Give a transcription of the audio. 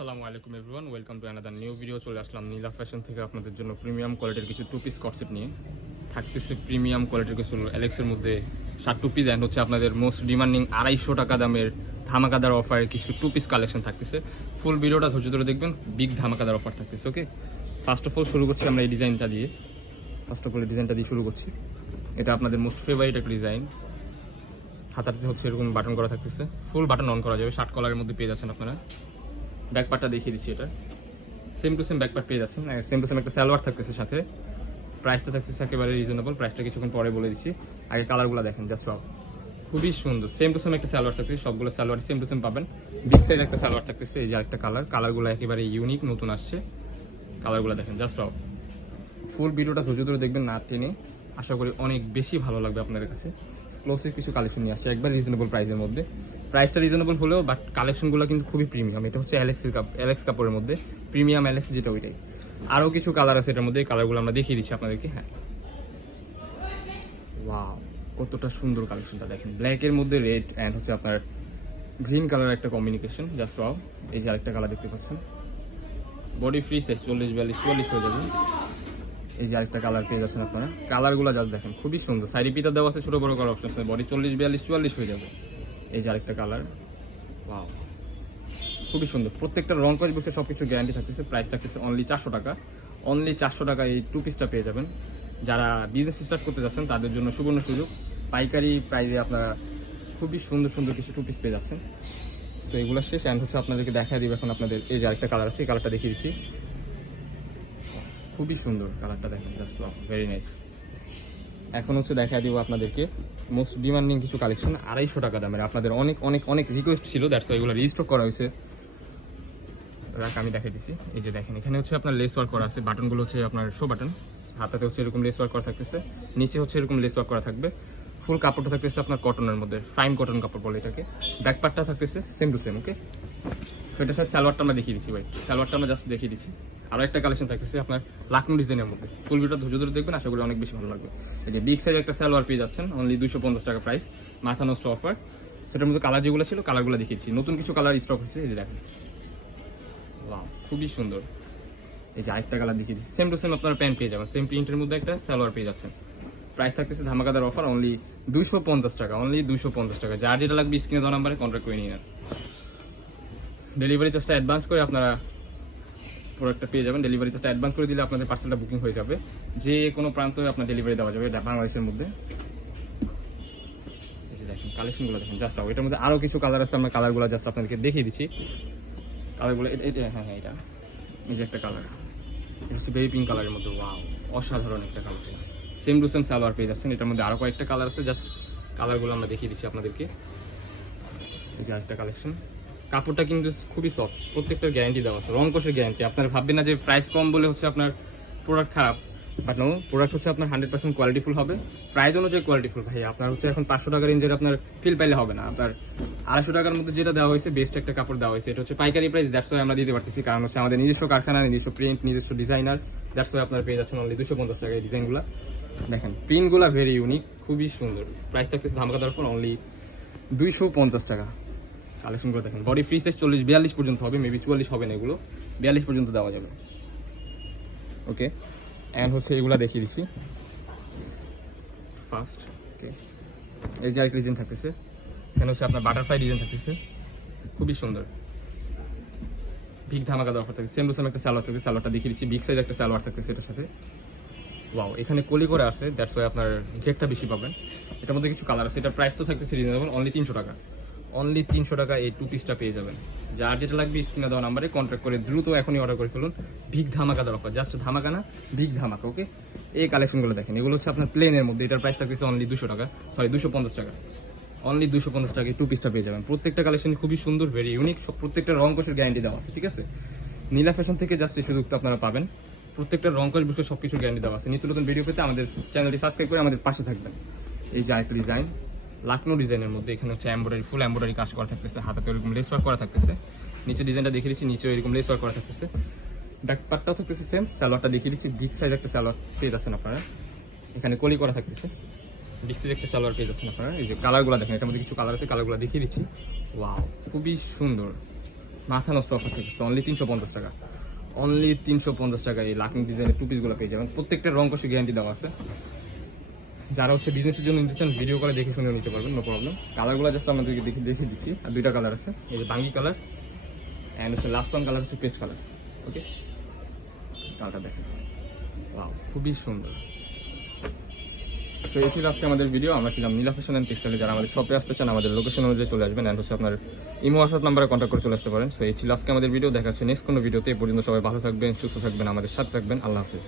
আসসালামু আলাইকুম everyone welcome to another new video চলে আসলাম নীলা ফ্যাশন থেকে আপনাদের জন্য প্রিমিয়াম কোয়ালিটির কিছু টু পিস কটসেট নিয়ে। থাকতেছে প্রিমিয়াম কোয়ালিটির কিছু অ্যালেক্সের মধ্যে ষাট টু পিস অ্যান্ড হচ্ছে আপনাদের মোস্ট ডিমান্ডিং আড়াইশো টাকা দামের ধামাকাদার অফারের কিছু টু পিস কালেকশন থাকতেছে। ফুল ভিডিওটা ধৈর্য ধরে দেখবেন বিগ ধামাকাদার অফার থাকতেছে ওকে ফার্স্ট অফ অল শুরু করছি আমরা এই ডিজাইনটা দিয়ে। ফার্স্ট অফ অল ডিজাইনটা দিয়ে শুরু করছি। এটা আপনাদের মোস্ট ফেভারিট একটা ডিজাইন হাতাতে হচ্ছে এরকম বাটন করা থাকতেছে। ফুল বাটন অন করা যাবে শার্ট কলারের মধ্যে পেয়ে যাচ্ছেন আপনারা। ব্যাক পার্টটা দেখিয়ে দিচ্ছি এটা। Same to same back part পেয়ে যাচ্ছেন। সেম টু সেম একটা সালোয়ার থাকতেছে সাথে। প্রাইসটা থাকতেছে একেবারে রিজনেবল প্রাইসটা কিছুক্ষণ পরে বলে দিচ্ছি। আগে কালারগুলো দেখেন জাস্ট সব। খুবই সুন্দর। সেম টু সেম একটা সালোয়ার থাকতেছে, সবগুলো সালোয়ার সেম টু সেম পাবেন। বিগ সাইজ একটা সালোয়ার থাকতেছে, এই যে একটা কালার কালারগুলো একেবারে ইউনিক নতুন আসছে। কালারগুলো দেখেন জাস্ট সব। ফুল ভিডিওটা ধৈর্য ধরে দেখবেন না টেনে। আশা করি অনেক বেশি ভালো লাগবে আপনাদের কাছে। এক্সক্লুসিভ কিছু কালেকশন নিয়ে আসছে, একবার রিজনেবল প্রাইসের মধ্যে। প্রাইসটা রিজনেবল হলেও বাট কালেকশনগুলো কিন্তু খুবই প্রিমিয়াম এটা হচ্ছে অ্যালেক্সের কাপ অ্যালেক্স কাপড়ের মধ্যে। প্রিমিয়াম অ্যালেক্স যেটা ওইটাই। আরও কিছু কালার আছে এটার মধ্যে। এই কালারগুলো আমরা দেখিয়ে দিচ্ছি আপনাদেরকে হ্যাঁ। কতটা সুন্দর কালেকশনটা দেখেন। ব্ল্যাকের মধ্যে রেড অ্যান্ড হচ্ছে আপনার গ্রিন কালার একটা কম্বিনিকেশন জাস্ট ওয়াও এই যে আরেকটা কালার দেখতে পাচ্ছেন। বডি ফ্রি সাইজ চল্লিশ, বিয়াল্লিশ, চুয়াল্লিশ হয়ে যাবে। এই যে আরেকটা কালার পেয়ে যাচ্ছেন আপনারা। কালারগুলো জাস্ট দেখেন, খুবই সুন্দর। সাইডি পিতা দেওয়া আছে, ছোটো বড় করার অপশন আছে। বডি চল্লিশ, বিয়াল্লিশ, চুয়াল্লিশ হয়ে যাবে। এই যে আরেকটা কালার ওয়াও খুবই সুন্দর। প্রত্যেকটা রং কস বুকে সব কিছু গ্যারান্টি থাকতেছে। প্রাইস থাকতেছে অনলি চারশো টাকা। অনলি চারশো টাকা এই টু পিসটা পেয়ে যাবেন। যারা বিজনেস স্টার্ট করতে যাচ্ছেন তাদের জন্য সুবর্ণ সুযোগ। পাইকারি প্রাইসে আপনারা খুবই সুন্দর সুন্দর কিছু টু পিস পেয়ে যাচ্ছেন। সো এগুলো শেষ। অ্যান্ড হচ্ছে আপনাদেরকে দেখা দিবে এখন আপনাদের এই যে আরেকটা কালার আছে এই কালারটা দেখিয়ে দিচ্ছি। খুবই সুন্দর কালারটা দেখেন জাস্ট ভেরি নাইস এখন হচ্ছে দেখা দিব আপনাদেরকে। মোস্ট ডিমান্ডিং কিছু কালেকশন আড়াইশো টাকা দামের। আপনাদের অনেক অনেক অনেক রিকোয়েস্ট ছিল দ্যাটস এগুলো রিস্টক করা হয়েছে। রাখ, আমি দেখাই দিচ্ছি এই যে দেখেন, এখানে হচ্ছে আপনার লেস ওয়ার্ক করা আছে। বাটনগুলো হচ্ছে আপনার শো বাটন হাতাতে হচ্ছে এরকম লেস ওয়ার্ক করা থাকতেছে। নিচে হচ্ছে এরকম লেস ওয়ার্ক করা থাকবে। ফুল কাপড়টা থাকতেছে আপনার কটনের মধ্যে ফাইন কটন কাপড় বলে এটাকে। ব্যাক পার্টটা থাকতেছে সেম টু সেম ওকে সেটা স্যার সালোয়ারটা আমরা দেখিয়ে দিচ্ছি ভাই। সালোয়ারটা আমরা জাস্ট দেখিয়ে দিচ্ছি আরও একটা কালেকশন থাকতেছে আপনার লাকনো ডিজাইনের মধ্যে। ফুল ভিডিওটা ধৈর্য ধরে দেখবেন, আশা করি অনেক বেশি ভালো লাগবে। এই যে বিগ সাইজ একটা সালোয়ার পেয়ে যাচ্ছেন অনলি দুশো পঞ্চাশ টাকা প্রাইস মাথা নষ্ট অফার সেটার মধ্যে কালার যেগুলো ছিল কালারগুলো দেখিয়েছি নতুন কিছু কালার স্টক হচ্ছে এই যে দেখেন। খুবই সুন্দর। এই যে আরেকটা কালার দেখিয়ে দিচ্ছি সেম টু সেম আপনার প্যান্ট পেয়ে যাবেন। সেম প্রিন্টের মধ্যে একটা সালোয়ার পেয়ে যাচ্ছেন। প্রাইস থাকতেছে ধামাকাদার অফার অনলি দুশো পঞ্চাশ টাকা অনলি দুশো পঞ্চাশ টাকা। যার যেটা লাগবে স্ক্রিনে দেওয়া নাম্বারে কন্ট্যাক্ট করে নিয়ে নেন। ডেলিভারি চার্জটা অ্যাডভান্স করে আপনারা প্রোডাক্টটা পেয়ে যাবেন। ডেলিভারি চার্জটা অ্যাডভান্স করে দিলে আপনাদের পার্সেলটা বুকিং হয়ে যাবে। যে কোনো প্রান্তে আপনার ডেলিভারি দেওয়া যাবে বাংলাদেশের মধ্যে। দেখেন কালেকশনগুলো দেখেন জাস্ট এটার মধ্যে আরও কিছু কালার আছে, আমরা কালারগুলো জাস্ট আপনাদেরকে দেখিয়ে দিচ্ছি। কালারগুলো এটা হ্যাঁ হ্যাঁ এটা। এই যে একটা কালার এটা বেবি পিঙ্ক কালারের মধ্যে ওয়াও অসাধারণ একটা colour same to same salwar পেয়ে যাচ্ছেন। এটার মধ্যে আরও কয়েকটা কালার আছে জাস্ট কালারগুলো আমরা দেখিয়ে দিচ্ছি আপনাদেরকে। এই যে আরেকটা কালেকশন কাপড়টা কিন্তু খুবই সফট প্রত্যেকটার গ্যারান্টি দেওয়া আছে রং কোষের গ্যারান্টি আপনারা ভাববেন না যে প্রাইস কম বলে হচ্ছে আপনার প্রোডাক্ট খারাপ বাট নো প্রোডাক্ট হচ্ছে আপনার হান্ড্রেড পার্সেন্ট কোয়ালিটিফুল হবে। প্রাইস অনুযায়ী কোয়ালিটিফুল ভাই, আপনার হচ্ছে এখন পাঁচশো টাকা রেঞ্জের আপনার ফিল পাইলে হবে না। আপনার আড়াইশো টাকার মধ্যে যেটা দেওয়া হয়েছে বেস্ট একটা কাপড় দেওয়া হয়েছে, এটা হচ্ছে পাইকারি প্রাইস দ্যাটস আমরা দিতে পারতেছি, কারণ হচ্ছে আমাদের নিজস্ব কারখানা, নিজস্ব প্রিন্ট নিজস্ব ডিজাইনার ওয়াই আপনার পেয়ে যাচ্ছেন অনলি দুশো পঞ্চাশ টাকা এই ডিজাইনগুলো দেখেন প্রিন্টগুলো ভেরি ইউনিক খুবই সুন্দর। প্রাইস থাকতেছে ধামাকাদার ফোন অনলি দুইশো পঞ্চাশ টাকা। কালেকশন করে দেখেন। বডি ফ্রি সাইজ চল্লিশ, বিয়াল্লিশ পর্যন্ত হবে মেবি চুয়াল্লিশ হবে না এগুলো। বিয়াল্লিশ পর্যন্ত দেওয়া যাবে। ওকে অ্যান্ড হচ্ছে এগুলো দেখিয়ে দিচ্ছি। ফার্স্ট ওকে এই যে আরেক ডিজাইন থাকতেছে। এখানে হচ্ছে আপনার বাটারফ্লাই ডিজাইন থাকতেছে। খুবই সুন্দর। বিগ ধামাকা অফার থাকে সেম টু সেম একটা সালোয়ার থাকছে সালোয়ারটা দেখিয়ে দিচ্ছি। বিগ সাইজ একটা সালোয়ার থাকতেছে এটার সাথে। ওয়াও এখানে কলি করে আছে দ্যাটস ওয়াই আপনার ঘেকটা বেশি পাবেন। এটার মধ্যে কিছু কালার আছে। এটার প্রাইস তো থাকতেছে রিজনেবল অনলি তিনশো টাকা। অনলি তিনশো টাকা এই টু পিসটা পেয়ে যাবেন। যার যেটা লাগবে স্ক্রিনে দেওয়া নাম্বারে কন্ট্যাক্ট করে দ্রুত এখনই অর্ডার করে ফেলুন। বিগ ধামাকা দেওয়ার অফার জাস্ট ধামাকা না বিগ ধামাকা ওকে এই কালেকশনগুলো দেখেন, এগুলো হচ্ছে আপনার প্লেনের মধ্যে, এটার প্রাইস থাকতেছে অনলি দুশো টাকা সরি দুশো পঞ্চাশ টাকা। অনলি দুশো পঞ্চাশ টাকা টু পিসটা পেয়ে যাবেন। প্রত্যেকটা কালেকশন খুবই সুন্দর ভেরি ইউনিক সব প্রত্যেকটা রং কোষের গ্যারান্টি দেওয়া আছে, ঠিক আছে? নীলা ফ্যাশন থেকে জাস্ট এই সুযোগটা আপনারা পাবেন। প্রত্যেকটা রং কোষ বিষয়ে সব কিছু গ্যারান্টি দেওয়া আছে। নিত্য নতুন ভিডিও পেতে আমাদের চ্যানেলটি সাবস্ক্রাইব করে আমাদের পাশে থাকবেন। এই যে আরেকটা ডিজাইন লাকনো ডিজাইনের মধ্যে এখানে হচ্ছে এমব্রয়ডারি ফুল এমব্রয়ডারি কাজ করা থাকতেছে, হাতাতে এরকম লেস ওয়ার্ক করা থাকতেছে, নিচে ডিজাইনটা দেখিয়ে দিচ্ছি, নিচে এরকম লেস ওয়ার্ক করা থাকতেছে। ব্যাক পার্টটাও থাকতেছে সেম সালোয়ারটা দেখিয়ে দিচ্ছি বিগ সাইজ একটা সালোয়ার পেয়ে যাচ্ছেন আপনারা। এখানে কলি করা থাকতেছে বিগ সাইজ একটা সালোয়ার পেয়ে যাচ্ছেন আপনারা। এই যে কালারগুলো দেখেন, এটার মধ্যে কিছু কালার আছে কালারগুলো দেখিয়ে দিচ্ছি। ওয়াও খুবই সুন্দর। মাথা নষ্ট অফার থাকতেছে অনলি তিনশো পঞ্চাশ টাকা। অনলি তিনশো পঞ্চাশ টাকা এই লাকিং ডিজাইনের টু পিসগুলো পেয়ে যাবেন। প্রত্যেকটা রং কষে গ্যারান্টি দেওয়া আছে। যারা হচ্ছে বিজনেসের জন্য নিতে চান ভিডিও করে দেখে শুনে নিতে পারবেন নো প্রবলেম কালারগুলো জাস্ট আমাদেরকে দেখে দেখে দিচ্ছি। আর দুইটা কালার আছে। এই যে বাঙ্গি কালার অ্যান্ড হচ্ছে লাস্ট ওয়ান কালার হচ্ছে পেস্ট কালার ওকে কালারটা দেখেন। ওয়াও খুবই সুন্দর। তো এই ছিল আজকে আমাদের ভিডিও আমরা ছিলাম নীলা ফ্যাশন অ্যান্ড টেক্সটাইলে যারা আমাদের শপে আসতে চান, আমাদের লোকেশন অনুযায়ী চলে আসবেন অ্যান্ড হচ্ছে আপনার ইমো হোয়াটসঅ্যাপ নাম্বারে কন্ট্যাক্ট করে চলে আসতে পারেন। সো এই ছিল আজকে আমাদের ভিডিও দেখা হচ্ছে নেক্সট কোনো ভিডিওতে পর্যন্ত সবাই ভালো থাকবেন, সুস্থ থাকবেন, আমাদের সাথে থাকবেন। আল্লাহ হাফিজ।